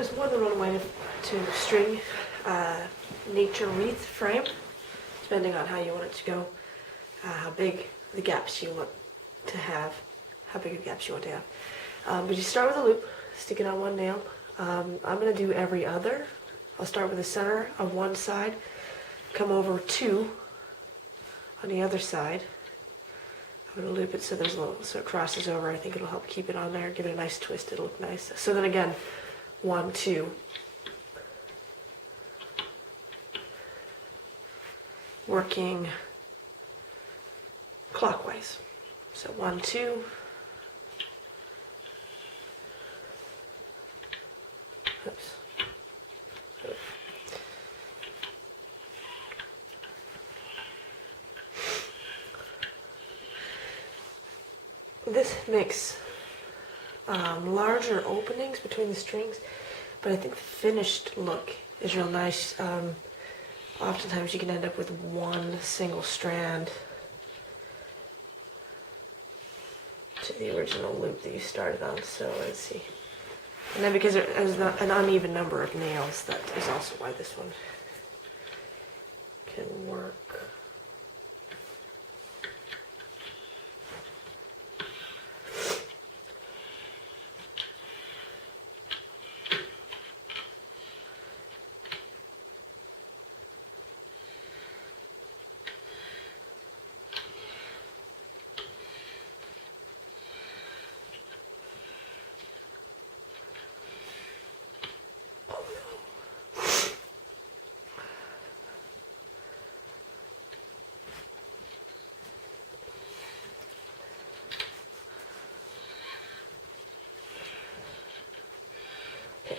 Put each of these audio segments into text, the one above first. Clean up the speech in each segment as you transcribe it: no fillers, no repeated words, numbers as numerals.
There's more than one way to string nature wreath frame, depending on how you want it to go, how big the gaps you want to have, how big of gaps you want to have. But you start with a loop, stick it on one nail. I'm going to do every other. I'll start with the center of one side, come over two on the other side. I'm going to loop it so there's a little, so it crosses over. I think it'll help keep it on there, give it a nice twist. It'll look nice. So then again, 1, 2. Working clockwise. So 1, 2. Oops. This makes larger openings between the strings, but I think the finished look is real nice. Oftentimes you can end up with one single strand to the original loop that you started on. So let's see. And then because there's an uneven number of nails, that is also why this one can work.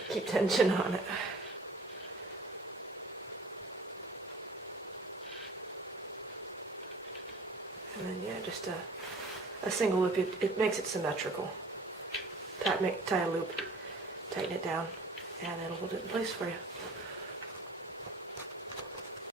Keep tension on it. And then yeah, just a single loop. It makes it symmetrical. Tie a loop, tighten it down, and it'll hold it in place for you.